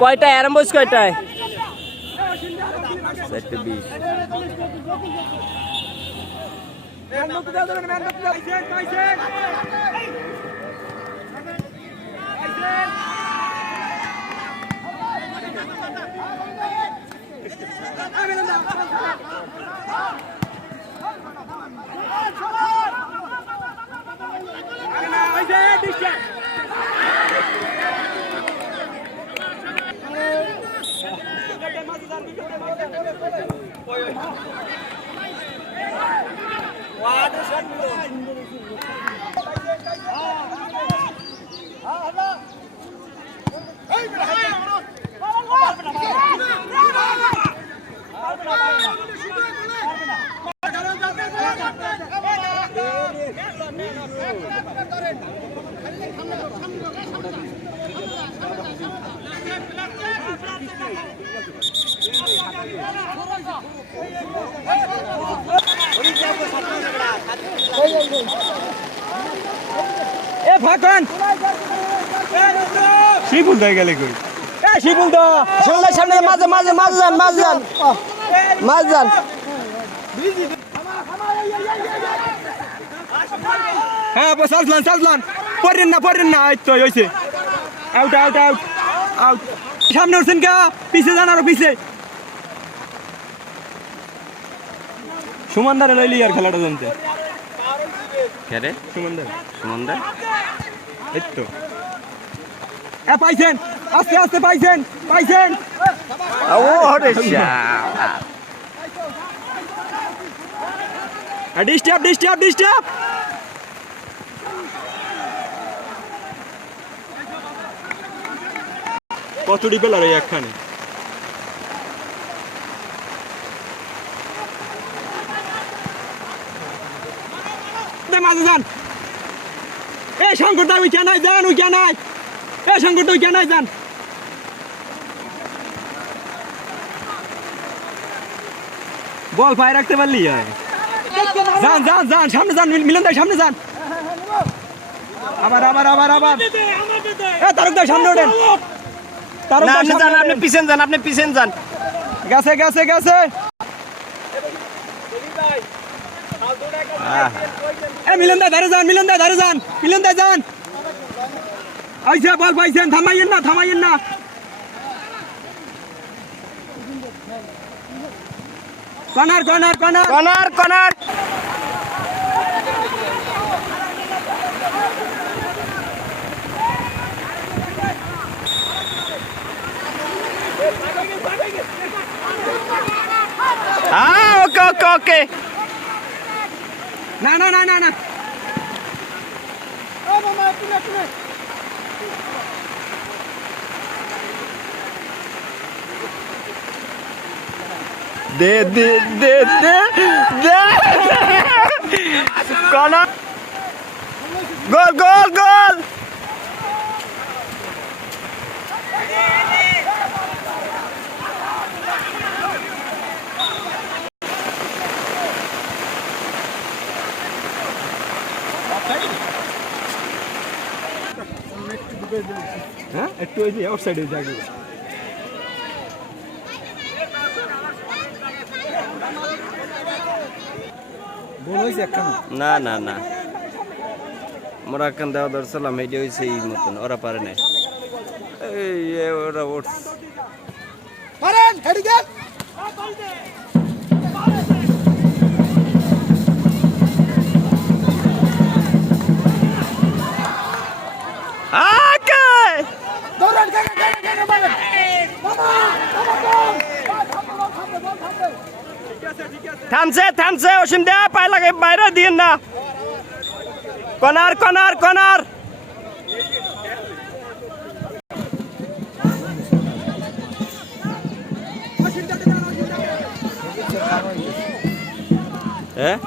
কয়টা অ্যারাম্বস কয়টায়? 420। শিবুল হয়ে গেলে কই? শিবুল তো শিবুলের সামনে মাঝে মাঝে মাছ যান মাছ যান মাছ যান। হ্যাঁ সাজলান সাজলান পড়েন না এই তো হইছে। Out out out out. সামনে উঠছেন কা? পিছে যান আরো পিছে। সুমনদারে লইলি আর খেলাটা জানতে। কে রে? সুমনদার এই তো পাইছেন, আস্তে আস্তে পাইছেন। ও হরে ডিস্টার্ব। কত ডিপেল আর একখানে মাঝে যান। এ শঙ্কর দা উই কেনাই যান। এ শঙ্কর দা উই কেনাই যান। বল পায়ে রাখতে পারলি? যান সামনে যান। মিলন দা সামনে যান। আবার এ তারক দা সামনে ওঠেন। আপনি পিছন যান। গেছে। এ মিলন দা ধারে যান। আইসা বল পাইছেন। থামাইয়েন না। কর্নার। ওকে। না দে কর্নার। গোল। হ্যাঁ একটু ওই যে আউটসাইডে যাবে। বল হইছে একখানা। না মোরা একখান দেওয়া ধরছিলাম, এইটা হয়েছে এই মতন। ওরা পারে না। ওরা উঠছে। থামছে অসীম দে পায় লাগে বাইরে দিন না। কর্নার। হ্যাঁ